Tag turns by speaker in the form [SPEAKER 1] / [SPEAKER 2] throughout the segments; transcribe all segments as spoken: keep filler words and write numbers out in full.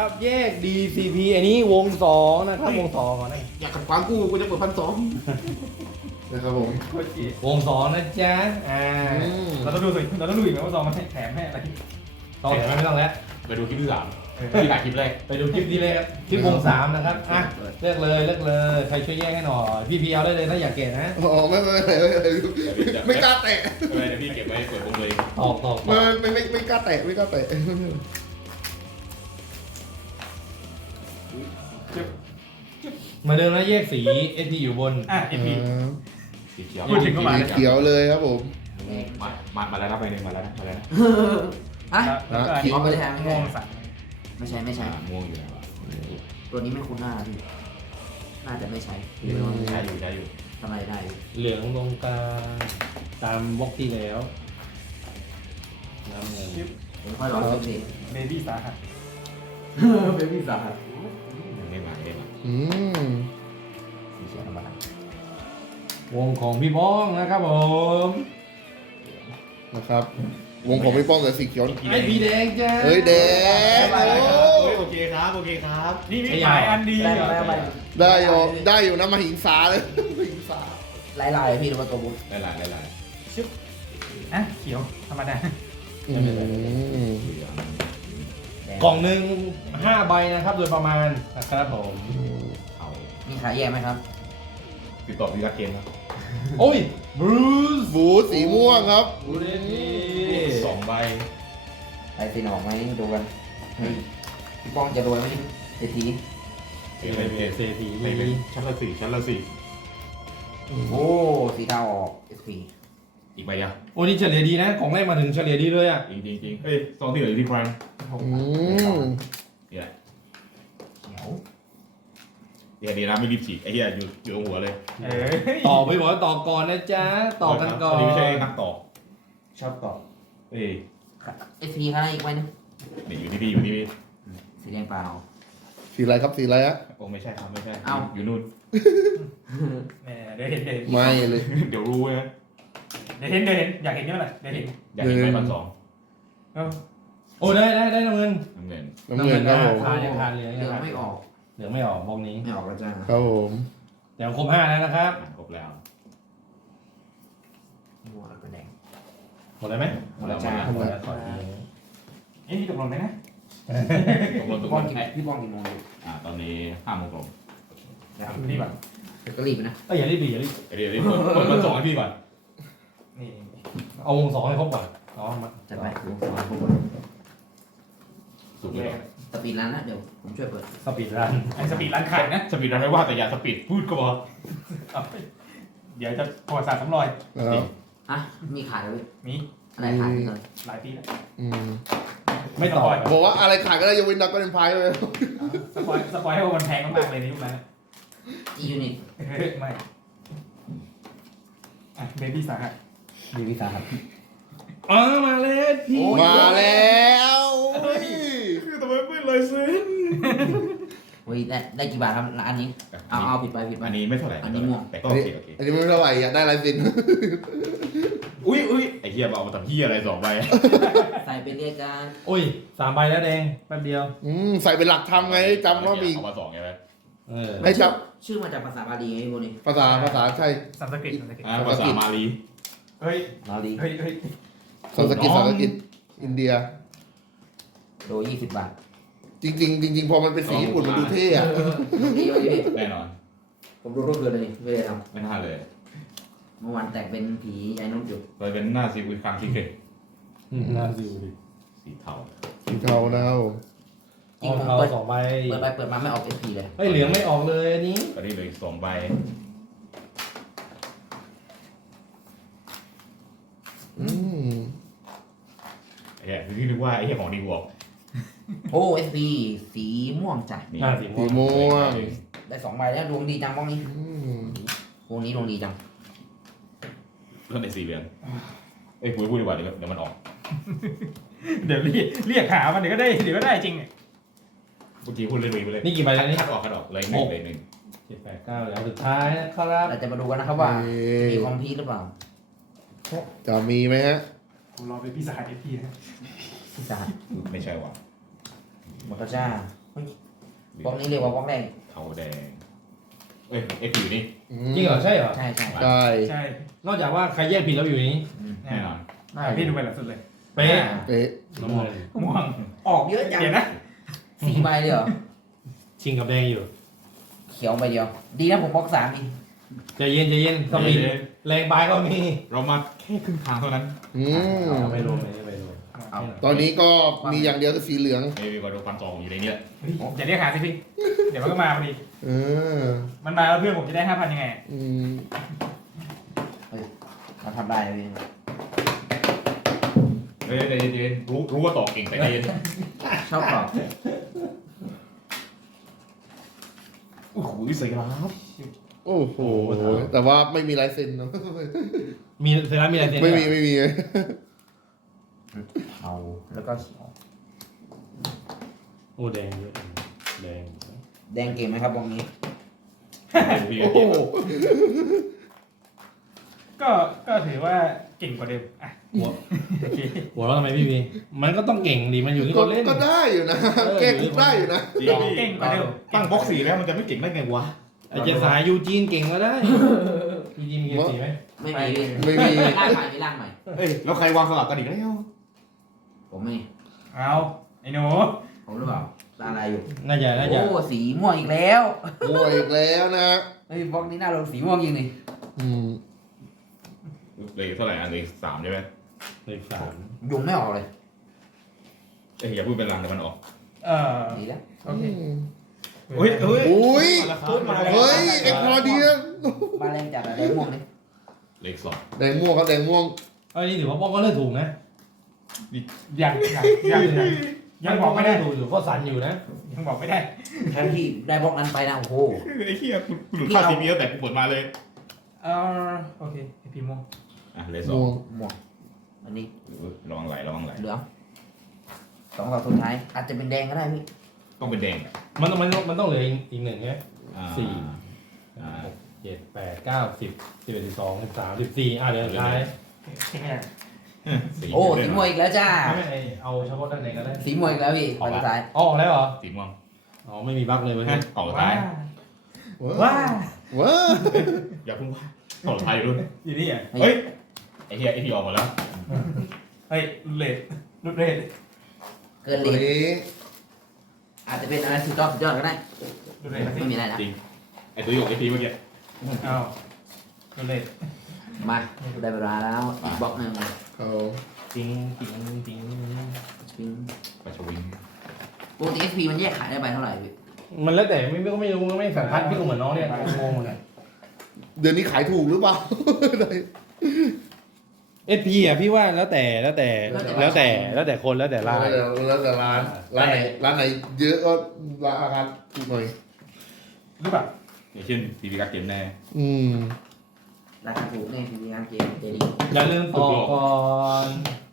[SPEAKER 1] นะครับ แยก ดี ซี พี อันนี้วงสองนะครับวงสองก่อนนะ
[SPEAKER 2] อยากขัดขวางกูกูจะเปิดพันสองนะครับผม
[SPEAKER 3] โอเคว
[SPEAKER 1] งสองนะจ๊ะอ่า
[SPEAKER 3] เราต้องดูสิเราต้องดูอีกไหมว่าซองมันให้แถมให้อะไร
[SPEAKER 1] ต้องเดี๋ยวไม่ต้องแล้ว
[SPEAKER 4] ไปดูคลิปที่สามที่หลายคลิปเลย
[SPEAKER 1] ไปดูคลิปนี้เลยครับคลิปวงสามนะครับอ่ะเลือกเลยเลือกเลยใครช่วยแยกให้หน่อยพี่พีเอาได้เลยนะอย่าเกะนะ
[SPEAKER 2] อ๋อไม่ไม่ไม่ไม่ไม่กล้าแตะ
[SPEAKER 4] ไม่เดี๋ยวพี่เก็บไว้เปิดวงเลย
[SPEAKER 1] ตอกตอกต
[SPEAKER 2] ไม่
[SPEAKER 1] อก
[SPEAKER 2] ไม่ไม่ไม่กล้าแตะไม่กล้าแตะ
[SPEAKER 1] มาเดินนะแยกสี เอส พี อยู่บน
[SPEAKER 3] อ่ะเอ็มพี
[SPEAKER 4] สีเขียว
[SPEAKER 3] พูดถึงก็มา
[SPEAKER 2] สีเขียวเลยครับผม
[SPEAKER 4] มามามาแล้วนะไปหนึ่งมาแล้วนะมาแล้วนะ
[SPEAKER 5] ฮะ
[SPEAKER 3] แล้วก็
[SPEAKER 2] เขียว
[SPEAKER 5] ไม่ใช่ไม่
[SPEAKER 3] ง
[SPEAKER 5] ใช่
[SPEAKER 3] งสัตว์
[SPEAKER 5] ไม่ใช่ไม่ใช่
[SPEAKER 4] อ่าม่วงอยู่แล้ว
[SPEAKER 5] ตัวนี้ไม่คุ้นหน้าพี่น่าจะไม่ใช่
[SPEAKER 4] ได้อยู่ได้อยู่
[SPEAKER 5] ทำอะไรได้อยู่
[SPEAKER 1] เหลืองตรงกลางตามบล็อกที่แล้วน้ำเงิน
[SPEAKER 5] ผมค่อยรอสักที
[SPEAKER 3] เบบี้สาหัส
[SPEAKER 5] เป็นพี่สาว
[SPEAKER 4] ไม่มาไม่มา
[SPEAKER 2] อืม
[SPEAKER 5] สีเขียวธรรมดาว
[SPEAKER 1] งของพี่บ้องนะครับผม
[SPEAKER 2] นะครับ วงของพี่ป้องแต่สีเขียว
[SPEAKER 1] ไอพีแดงจ้า
[SPEAKER 2] เฮ้ยแดง
[SPEAKER 4] โ
[SPEAKER 2] โอ้
[SPEAKER 4] อเคครับโอเคครับ
[SPEAKER 3] นี่มีหมายอันดี
[SPEAKER 5] ได้ไหมได้ไหม
[SPEAKER 2] ได้อยู่ได้อยู่นะมาหิงสาเลยมาหิงสา
[SPEAKER 5] ลายลายพี่หรือว่าตัวบุญ
[SPEAKER 4] ได้หลายได้หลาย
[SPEAKER 3] อ่ะเขียวธรรมดา
[SPEAKER 2] อืม
[SPEAKER 1] กล่องหนึ่งห้าใบนะครับโดยประมาณนะครับผม
[SPEAKER 4] เอา
[SPEAKER 5] มีขายแยกไหมครับ
[SPEAKER 4] ติดต่อวิวัฒน์เกมครับ
[SPEAKER 1] โอ้ยบรูซ
[SPEAKER 2] บูธสีม่วงครับ
[SPEAKER 1] บรูซนี่
[SPEAKER 4] สองใบ
[SPEAKER 5] ไปสีหนองไหมดูกันเฮ้ยพี่ป้องจะรวยไหมเศรษฐี
[SPEAKER 4] เกมไม่เป็น
[SPEAKER 1] เศรษฐี
[SPEAKER 4] ไม่เป็นชั้นละสี่ชั้นละสี่
[SPEAKER 5] โอ้สีดาวออกเอสพี
[SPEAKER 4] อีกใบยัง
[SPEAKER 1] โอ้นี่เฉลี่ยดีนะ ของแรกมาถึงเฉลี่ยดีเลยอ่ะ
[SPEAKER 4] จริงจริงจริงเฮ้ยซองที่เหลืออยู่ที่ใคร
[SPEAKER 2] อืม
[SPEAKER 4] เนี่ย
[SPEAKER 5] เขียว
[SPEAKER 4] เดี๋ยวนี้นะไม่รีบฉีกไอ้เหี้ยอยู่อยู่ตรงหัวเลย
[SPEAKER 3] เอ้ย
[SPEAKER 1] ต่อไปบอกว่าต่อก่อนนะจ๊ะ ต่อกันก่อน
[SPEAKER 4] นี้ไม่ใช่นักต่อ
[SPEAKER 5] ชอบต่อ
[SPEAKER 4] เอ้ย
[SPEAKER 5] เอสพีข้างในอีกไหมนึง
[SPEAKER 4] นี่อยู่ที่พี่อยู่ที่พี่
[SPEAKER 5] สีแดงเปล่า
[SPEAKER 2] สีอะไรครับสีอะไรฮะ
[SPEAKER 4] โอ้ไม่ใช่ครับไม่ใช่
[SPEAKER 5] เอ้า
[SPEAKER 4] อยู่นู่น
[SPEAKER 3] แหมเดี๋ยวเห็นเดี๋ยวเห็น
[SPEAKER 2] ไม่เลย
[SPEAKER 4] เดี๋ยวรู้นะ
[SPEAKER 3] เดี๋ยวเห็นเดี๋ยวเห็นอยากเห็นเยอะเลยเดี๋ยวเห็น
[SPEAKER 4] อยากเห็นใบพันสอง
[SPEAKER 3] เออ
[SPEAKER 1] โอ้ได้ได้ได้น้ำเงิน
[SPEAKER 4] น้ำเงิน
[SPEAKER 2] น้ำเงินครับผม
[SPEAKER 1] ทานยังทานเหลือง
[SPEAKER 5] เหลื
[SPEAKER 1] ยั
[SPEAKER 5] อง
[SPEAKER 1] ทาน
[SPEAKER 5] ไม่ออก
[SPEAKER 1] เหลืองไม่ออกบล็อกนี้
[SPEAKER 5] ไม่ออกแล้วจ้า
[SPEAKER 2] ครับผม
[SPEAKER 1] แต่ครบห้าแล้วนะครับ
[SPEAKER 4] อ่านครบแล้ว
[SPEAKER 5] ม่วงแล้วก็แดง
[SPEAKER 1] หมดเลยไหม
[SPEAKER 5] หมดแล้วจ้า
[SPEAKER 1] หมดแล้วขอที
[SPEAKER 3] เอ้ยนี่ตกลงไหมนะ
[SPEAKER 4] ตกลงต
[SPEAKER 5] พี่
[SPEAKER 4] ก
[SPEAKER 5] ป้
[SPEAKER 4] ล
[SPEAKER 5] อง
[SPEAKER 4] ง
[SPEAKER 5] กี่
[SPEAKER 4] ไอ้
[SPEAKER 5] พี่ป้องกี่โมงอยู่
[SPEAKER 4] อ่าตอนนี้ห้าโมงตรง
[SPEAKER 5] นะครับ
[SPEAKER 3] นี่แบบ
[SPEAKER 5] เดี๋ยวก็รีบไปนะ
[SPEAKER 1] เอ้ยอย่ารีบดิอย่ารีบ
[SPEAKER 4] เดี๋ยวเดี๋ยวเปิดเปิดพันสองให้พี่ก่อน
[SPEAKER 3] นี่
[SPEAKER 1] เอาวงสองให้ครบก่อนอ๋อมา
[SPEAKER 5] จัดไปดูสองคน
[SPEAKER 4] สูงเลย
[SPEAKER 5] สปีดรันนะเดี๋ยวผมช่วยเปิด
[SPEAKER 1] สปีดรัน
[SPEAKER 3] ไอ้สปีดร้านขายนะ
[SPEAKER 4] สปีดเราไม่ว่าแต่อย่าสปีดพูดก็พอ
[SPEAKER 3] เอาไปเดี๋ยวจะประวัติศาสตร์สำรอย
[SPEAKER 2] นะครับ
[SPEAKER 5] อ่ะมีขายแล้วเว้ย
[SPEAKER 3] มี
[SPEAKER 5] อะไรขายนี่ก่อน
[SPEAKER 3] หลายปีแล้ว
[SPEAKER 2] อืม
[SPEAKER 1] ไม่ต่อ
[SPEAKER 2] บอกว่าอะไรขายก็ได้ยกเว้นนักก็เป็นพายเลย
[SPEAKER 3] สปอยสปอยให้ว่ามันแพงมากๆเลยในยุคนั้น
[SPEAKER 5] อียูนิต
[SPEAKER 3] ไม่อ่ะเบบี้สาหัส
[SPEAKER 1] ดีวิสาครับอ๋อมาแล้วพี่
[SPEAKER 2] มาแล้ว
[SPEAKER 4] คือทำไมไม่ลายเซ็น
[SPEAKER 5] เฮ้ยได้ได้กี่บาทครับอันนี้เอาเอาผิดไปผิดไป
[SPEAKER 4] อันนี้ไม่เท่าไหร่
[SPEAKER 5] อันนี้ม่วง
[SPEAKER 4] แต่ก็โอเคโอเค
[SPEAKER 2] อันนี้ไม่เท่าไหร่อยากได้ลายเซ็น
[SPEAKER 4] อุ้ยอุ้ยไอ้เหี้ยเอามาทำเหี้ยอะไรสองใบ
[SPEAKER 5] ใส่เป็นเรียกการ
[SPEAKER 1] โอ้ยสามใบแล้วแดงแป๊บเดียว
[SPEAKER 2] อืมใส่เป็นหลักธรรมไงจำว่ามี
[SPEAKER 4] เอามาสองไงไหม
[SPEAKER 1] เออ
[SPEAKER 2] ไม่จับ
[SPEAKER 5] ชื่อมาจากภาษาบาลีไงพี่โบนี่
[SPEAKER 2] ภาษาภาษาใช่
[SPEAKER 3] สันสกฤตสันสกฤต
[SPEAKER 4] อ่าภาษามาลี
[SPEAKER 3] เฮ้ย
[SPEAKER 5] บาลี
[SPEAKER 3] เฮ้ยเฮ้ย
[SPEAKER 2] สันสกฤตสันสกฤตอินเดีย
[SPEAKER 5] โดยี่สิบบาท
[SPEAKER 2] จริงๆจริงๆพอมันเป็นสีญี่ปุ่นมันดูเท่อะ
[SPEAKER 5] ดีวะพี่
[SPEAKER 4] แน่นอน
[SPEAKER 5] ผมดูรูปคืนเลยไม่ได้ท
[SPEAKER 4] ไม่น่าเลย
[SPEAKER 5] ำเมื่อวานแต่งเป็นผียายนุ่มจุด
[SPEAKER 4] เลยเป็นหน้าซีอุยคางที่เก่ง
[SPEAKER 1] อืมน่าสิวดิ
[SPEAKER 4] สีเทา
[SPEAKER 2] สีเทานะครับผม
[SPEAKER 5] จริง
[SPEAKER 1] เอา
[SPEAKER 5] ผม
[SPEAKER 1] เทา
[SPEAKER 5] เปิด
[SPEAKER 1] สองใบ
[SPEAKER 5] เปิดไปเปิดมาไม่ออกเอสพีเลย
[SPEAKER 1] เฮ้ยเหลืองไม่ออกเลยอันนี้
[SPEAKER 4] ตอนนี้เหลืออีกสองใบ
[SPEAKER 2] อืม
[SPEAKER 4] ไอ้เหี้ยพี่นึกว่าไอ้เหี้ยของดีวอล
[SPEAKER 5] โอ้เอสพีสีม่วงจ้ะ
[SPEAKER 4] นี่
[SPEAKER 1] หน้าสีม่
[SPEAKER 2] สี
[SPEAKER 1] วง
[SPEAKER 2] ม่วง
[SPEAKER 5] ได้สองใบแล้วดวงดีจังบ้องนี้
[SPEAKER 2] อืม
[SPEAKER 5] วงนี้ดวงดีจัง
[SPEAKER 4] เริ่มในสีเหลืองเอ้ยพูดพูดดีกว่าเดี๋ยวเดี๋ยวมันออก
[SPEAKER 3] เดี๋ยวเรียกเรียกหามันเดี๋ยวก็ได้เดี๋ยวก็ได้จริง
[SPEAKER 4] เมื่อกี้พูดเลยไปเลย
[SPEAKER 1] นี่กี่ใบแล้วนี่
[SPEAKER 4] คัดออกคัดออกเลยหนึ่งเลยหนึ่ง
[SPEAKER 1] เจ็ดแปดเก้าแล้วสุดท้ายนะครับ
[SPEAKER 5] เราจะมาดูกันนะครับว่ามีคอมพิวหรือเปล่า
[SPEAKER 2] จะมีไหมฮะ
[SPEAKER 3] กูรอเบบี้สาหัสเอฟพีนะ
[SPEAKER 5] พี่สาหัส
[SPEAKER 4] ไม่ใช่ว่ะ
[SPEAKER 5] มันก็จ้าบล็อกนี้เรียกว่าบล็อกแรก
[SPEAKER 4] เทาแดงเอ้ยเอ็กซ์อยู่นี่
[SPEAKER 1] จริงเหรอใช่เหรอ
[SPEAKER 5] ใช่ใช่
[SPEAKER 2] ใช่
[SPEAKER 3] ใช่
[SPEAKER 1] นอกจากว่าใครแยกผิดแล้วอยู่ในนี้
[SPEAKER 3] แน่นอนพี่ดูไปหลังสุดเลย
[SPEAKER 1] เป๊ะ
[SPEAKER 2] เป๊ะ
[SPEAKER 1] น้ำเงิน
[SPEAKER 3] ม่วง
[SPEAKER 5] ออกเยอะจัง
[SPEAKER 3] เดี๋ยวนะ
[SPEAKER 5] สี่ใบเลยเหรอ
[SPEAKER 1] ชิงกับแดงอยู่
[SPEAKER 5] เขียวใบเดียว ดีนะผมบล็อกสามอีก
[SPEAKER 1] ใจเย็นใจเย็นก็มีแรงบายก็มี
[SPEAKER 4] เรามาแค่ครึ่งทางเท่านั้น
[SPEAKER 2] อืม
[SPEAKER 1] เอาไม่ลงเลยไม่ลง
[SPEAKER 5] เอา
[SPEAKER 2] ตอนนี้ก็มีอย่างเดียวคือสีเหลือง
[SPEAKER 4] ไม่มีกว่าดูความสองอยู่ในเนี้ย
[SPEAKER 3] อย่าเรียกหาสิพี่ เดี๋ยวมันก็มาพอดี
[SPEAKER 2] เออ
[SPEAKER 3] มันมาแล้วเพื่อนผมจะได้ห้าพันยังไง
[SPEAKER 2] อืม
[SPEAKER 5] เราทำได้เลยพี่
[SPEAKER 4] เฮ้ยใจเย็นๆรู้รู้ว่าตอกเก่งแต่ใจเย็น
[SPEAKER 5] ชอบกรอบ
[SPEAKER 4] โอ้โหสวยงาม
[SPEAKER 2] โอ้โหแต่ว่าไม่มีลายเซ็นเนาะ
[SPEAKER 1] มีเซรั่มมีอะไรเซ็น
[SPEAKER 2] ไม่มีไม่มี
[SPEAKER 5] เอาแล้วก็เขียว
[SPEAKER 1] โอ้แดงเยอะแดง
[SPEAKER 5] แดงเก่งไหมครับบล็อกนี้
[SPEAKER 4] พี่
[SPEAKER 2] โอ้
[SPEAKER 4] ก็
[SPEAKER 2] โห
[SPEAKER 4] เก่ง
[SPEAKER 3] ก็ ก็ถือว่าเก่งกว่าเดิม อ่ะ
[SPEAKER 1] หัว
[SPEAKER 3] โอเค
[SPEAKER 1] หัวเราะทำไมพี่พีมันก็ต้องเก่งดิมันอยู่ที่
[SPEAKER 2] ก็
[SPEAKER 1] คนเล่น
[SPEAKER 2] ก็ได้อยู่นะ
[SPEAKER 1] เออ
[SPEAKER 2] แก้คุกได้อยู่นะ
[SPEAKER 4] จริง
[SPEAKER 3] เก่งกว่าเดิม
[SPEAKER 4] ตั้งบล็อกสี่แล้วมันจะไม่เก่งได้ไงวะ
[SPEAKER 1] ไอเจสายยูจีนเก่งก็ได้ยูจีนมีเกมสีไหม
[SPEAKER 5] ไม่มีพี่
[SPEAKER 2] ไม่มี
[SPEAKER 5] ร่างใหม่มีร่างใหม่
[SPEAKER 4] เอ้ยแล้วใครวางสลับกันอีกแล้ว
[SPEAKER 5] ผมไม่
[SPEAKER 3] เอาไอ้หนู
[SPEAKER 5] ผมหรือเปล่าอะไรอยู่
[SPEAKER 1] น่าจะน่าจะ
[SPEAKER 5] โอ้สีม่วงอีกแล้ว
[SPEAKER 2] บวยอีกแล้วนะ
[SPEAKER 5] เฮ้ยบล็อกนี้น่าลงสีม่วงยิงนี่
[SPEAKER 2] อืม
[SPEAKER 4] เหลยเท่าไหร่อันเหลยสามใช่ไหม
[SPEAKER 1] เลขสาม
[SPEAKER 5] ยุงไม่ออกเลย
[SPEAKER 4] เอ้ยอย่าพูดเป็นรังแต่มันออก
[SPEAKER 3] เออ
[SPEAKER 5] ดีแล้ว
[SPEAKER 3] โอเค
[SPEAKER 4] เฮ้ยเฮ้ย
[SPEAKER 2] อุ้ย
[SPEAKER 4] มาแล้ว
[SPEAKER 2] เฮ้ยเอ็กพอร์เดีย
[SPEAKER 5] มาแรงจัดอะไรม่วงนี่
[SPEAKER 4] เลขสอง
[SPEAKER 2] แดงม่วงครับแดงม่วง
[SPEAKER 1] เอ้ยนี่ถือว่าป้องก็เลือกถูกนะ
[SPEAKER 3] ยังยังยังยังยังบอกไม่ได้
[SPEAKER 1] ถูกอยู่ก็สันอยู่นะ
[SPEAKER 3] ยังบอกไม่ได้
[SPEAKER 5] แทนที่ได้บล็อกนั้นไปนะโอ้โห
[SPEAKER 4] ไอ้เหี้ยกูหลุดค่าซีพีตั้งแต่กูเปิดมาเลย
[SPEAKER 3] เออโอเคไอพี่ม่วง
[SPEAKER 4] อ่ะเลขสอ
[SPEAKER 2] ม่
[SPEAKER 4] ง
[SPEAKER 2] วง
[SPEAKER 5] ม่วงอันนี้
[SPEAKER 4] ระวังไหลระวังไหล
[SPEAKER 5] เหลืองสองต่อสุดท้ายอาจจะเป็นแดงก็ได้พี่
[SPEAKER 4] ต้องเป็นแดง
[SPEAKER 1] มันต้องมันต้องมันต้องเหลืออีกอีกหนึ่งไง
[SPEAKER 4] อ่า
[SPEAKER 1] สี่
[SPEAKER 4] อ่า
[SPEAKER 1] หกเจ็ดแปดเก้าสิบสิบเอ็ดสิบสองสิบสามสิบสี่อ่ะเดี๋ยวสุดท้าย
[SPEAKER 4] สี
[SPEAKER 5] โอ้สีม่วงอีกแล้วจ้า
[SPEAKER 1] ไม่ไม่เอาเฉพาะด้านในก็ได้
[SPEAKER 5] สีม่วงอีกแล้วพี่ไปสุดท้าย
[SPEAKER 1] อ๋อออกแล้วเหรอ
[SPEAKER 4] สีม่วง
[SPEAKER 1] อ๋อไม่มีบั๊กเลยเว้ย
[SPEAKER 4] ฮะกล่องสุดท้าย
[SPEAKER 3] ว้า
[SPEAKER 2] ว้า
[SPEAKER 4] อย่าเพิ่งว่ากล่องสุดท้ายอยู่ด้วย
[SPEAKER 3] อยู่นี่อ่ะ
[SPEAKER 4] เฮ้ยไอ้เหี้ยไอ้ที่ออกมาแล้ว
[SPEAKER 3] เฮ้ยรุ่นเลดรุ่นเลด
[SPEAKER 5] เกินเล
[SPEAKER 2] วัน
[SPEAKER 5] ย
[SPEAKER 2] นี้
[SPEAKER 5] อาจจะเป็นอะไรสุดยอดสุดยอดก็ได้
[SPEAKER 3] รุ่นเลด
[SPEAKER 5] ไม่มีอะไรนะ
[SPEAKER 4] จริงไอ้ตัวหยกไอ้ทีเมื่อกี้
[SPEAKER 3] เอารุ่นเลด
[SPEAKER 5] มาได้เวลาแล้วอีกบล็อกหนึ่ง
[SPEAKER 2] เขา
[SPEAKER 1] จริงจริงจริง
[SPEAKER 5] ชิง
[SPEAKER 4] ปะชวิง
[SPEAKER 5] ปกติ เอส พี มันแยกขายได้ใบเท่าไหร่พี่
[SPEAKER 1] มันแล้วแต่ไม่ไม่ไม่รู้ไม่สัมพันธ์พี่ก็เหมือนน้องเนี่ยงงหมดเลย
[SPEAKER 2] เดือนนี้ขายถูกหรือเปล่า
[SPEAKER 1] เอสพีอ่ะพี่ว่าแล้วแต่แล้วแต่แล้วแต่แล้วแต่คนแล้วแต่ร้าน
[SPEAKER 2] แล้วแต่แล้วแต่ร้านร้านไหนร้านไหนเยอะก็ราคาถูกหน่อย
[SPEAKER 3] หรือเปล่า
[SPEAKER 4] อย่างเช่นทีวีการ์ดเกมแน่
[SPEAKER 2] อืม
[SPEAKER 5] ราคาถูกแน่ทีวีงานเกมเจดี
[SPEAKER 1] อย่าลืมต่อก่อน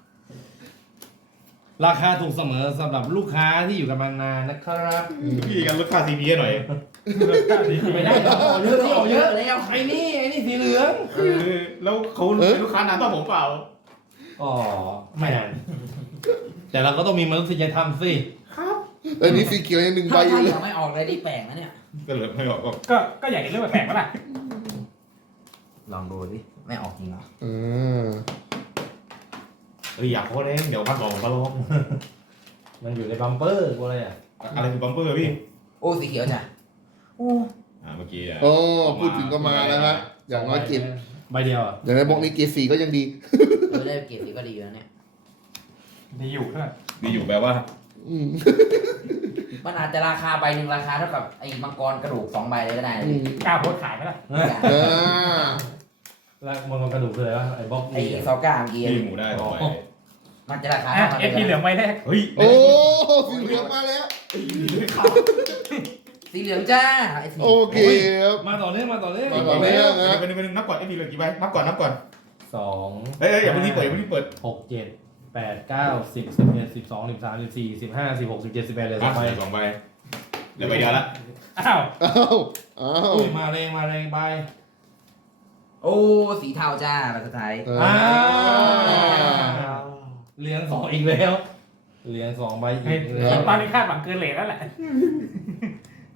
[SPEAKER 1] ราคาถูกเสมอสำหรับลูกค้าที่อยู่กันมานานนะครับ
[SPEAKER 4] พี่กันลดค่าซีพีหน่อย
[SPEAKER 1] ไม่ได้เอาเยอะที่เอาเยอะ
[SPEAKER 5] แล้ว
[SPEAKER 1] ไอ้นี่ไอ้นี่สีเหลือง
[SPEAKER 4] เออแล้วเขาเป็นลูกค้านานต้องผมเปล่า
[SPEAKER 1] อ๋อไม่นานแต่เราก็ต้องมีมนุษยธรรมสิ
[SPEAKER 2] แต่นี้สีเขียวยังหนึ่งใบ
[SPEAKER 5] ถ้า
[SPEAKER 2] อยู่
[SPEAKER 5] ถ้าเห
[SPEAKER 2] เล
[SPEAKER 5] ลื
[SPEAKER 2] ย
[SPEAKER 5] อไม่ออกเลยนี่แปลกนะเนี่ย
[SPEAKER 4] ก็เลยไม่บอกก็
[SPEAKER 3] ก็ก็อยากเห็นเรื่องแปลกๆมั้ยล่ะ
[SPEAKER 5] ลองดูดิไม่ออกจริงเหรอ
[SPEAKER 2] อืม
[SPEAKER 4] เอออยากเขาเล่นเดี๋ยวพักสองผมก็ร้อง
[SPEAKER 1] มันอยู่ในบัมเปอร์กูอะไรอ่ะ
[SPEAKER 4] อะไรคือบัมเปอร์พี่
[SPEAKER 5] โอ้สีเขียวจ้ะโอ้
[SPEAKER 4] อ่าเมื่อกี้อ่ะ
[SPEAKER 2] โอ้พูดถึงก็มาแล้วฮะอย่างน้อยเก็บ
[SPEAKER 1] ใบเดียวอ่ะ
[SPEAKER 2] อย่างในบล็อกนี้เกรดสีก็ยังดี
[SPEAKER 5] เออได้เกรดสีก็ดีอยู่นะเนี่ย
[SPEAKER 3] ดีอยู่เท่านั้น
[SPEAKER 4] ดีอยู่แปลว่า
[SPEAKER 2] อืม
[SPEAKER 5] มันอาจจะราคาใบหนึ่งราคาเท่ากับไอ้มังกรกระดูกสองใบเลยก็ได้นะ
[SPEAKER 2] อืม
[SPEAKER 3] กล้าโพสต์ขายไหมล่ะ
[SPEAKER 2] อ่า
[SPEAKER 1] แล้วมันกระดูกคืออะไรวะไอ้บล็อก
[SPEAKER 5] ไอ้
[SPEAKER 1] นี่
[SPEAKER 5] ซอก้าเมื่อกี้
[SPEAKER 4] พี่หมูได้ต่อไป
[SPEAKER 5] มันจะราคา
[SPEAKER 3] อ่ะ
[SPEAKER 5] เท่ากัน
[SPEAKER 3] เอฟพีเหลืองใบแรก
[SPEAKER 4] เฮ้ย
[SPEAKER 2] โอ้สีเหลืองมาแล้ว
[SPEAKER 5] สีเหลืองจ้าไอ้สี
[SPEAKER 2] โอเคครับ
[SPEAKER 1] มาต่อเนื่องมาต่อเนื่อง
[SPEAKER 2] มาต่อเนื่อง
[SPEAKER 4] เดี๋ยวไปหนึ่งไปหนึ่งนับก่อนไอ้พี่เหลือกี่ใบนับก่อนนับก่อน
[SPEAKER 1] สอง
[SPEAKER 4] เฮ้ยอย่าเพิ่งรีบเปิดอย่าเพิ่งรีบเปิด
[SPEAKER 1] หกเจ็ดแปดเก้าสิบสิบเอ็ดสิบสองสิบสามสิบสี่สิบห้าสิบหกสิบเจ็ดสิบแปดเหลือส
[SPEAKER 4] อ่ะ
[SPEAKER 1] องใบ
[SPEAKER 4] เหลือสองใบเหลือใบเดียวละ
[SPEAKER 3] อ้าว
[SPEAKER 2] อ้าวอ้าว
[SPEAKER 1] อุ้ยมาแรงมาแรงใบ
[SPEAKER 5] โอ้สีเทาจ้าใบสุดท้าย
[SPEAKER 1] อ้าวเหลืองสองอีกแล้วเหลืองสองใบอี
[SPEAKER 3] เฮ้ย
[SPEAKER 1] กแล้ว
[SPEAKER 3] ตอนนี้คาดหวังเกินเลทแล้วแหละ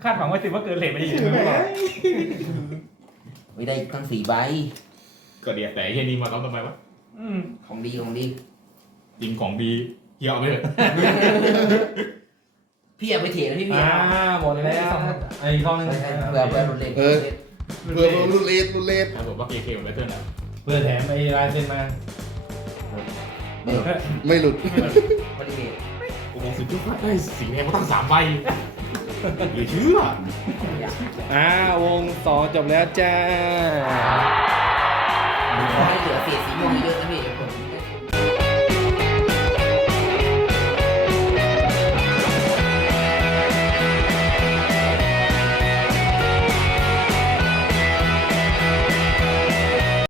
[SPEAKER 3] คาดหวังว่าสิว่าเกินเลทไปอีกไหมวะ
[SPEAKER 5] ไม่ได้ทั้งสี่ใบ
[SPEAKER 4] ก็เดียวแต่ไอ้เฮียนี่มาต้องทำไมวะ
[SPEAKER 3] อืม
[SPEAKER 5] ของดีของดี
[SPEAKER 4] จริงของดีเฮียเอาไปเลย
[SPEAKER 5] พี่อย่าไปเถียงนะพี่พี่
[SPEAKER 1] อ่าหมดแล้วไอ้ข้อนึง
[SPEAKER 5] เผื่อเผื่อหลุดเลน
[SPEAKER 2] เออเพื่อรุนเลสรุนเลส
[SPEAKER 4] ถ้าผมว่าเคเคมันไม่เท่านั้น
[SPEAKER 1] เพื่อแถมไอ้ลายเซ็นมา
[SPEAKER 5] เออ
[SPEAKER 2] ไม่หลุด
[SPEAKER 5] บริเวณ
[SPEAKER 4] โอ้โหสุดยอดได้สีแดงมาตั้งสามใบเหลือเชื่อ
[SPEAKER 1] อ่าวงสองจบแล้วจ้า
[SPEAKER 5] ขอให้เหลือเศษสีม่วงเยอะ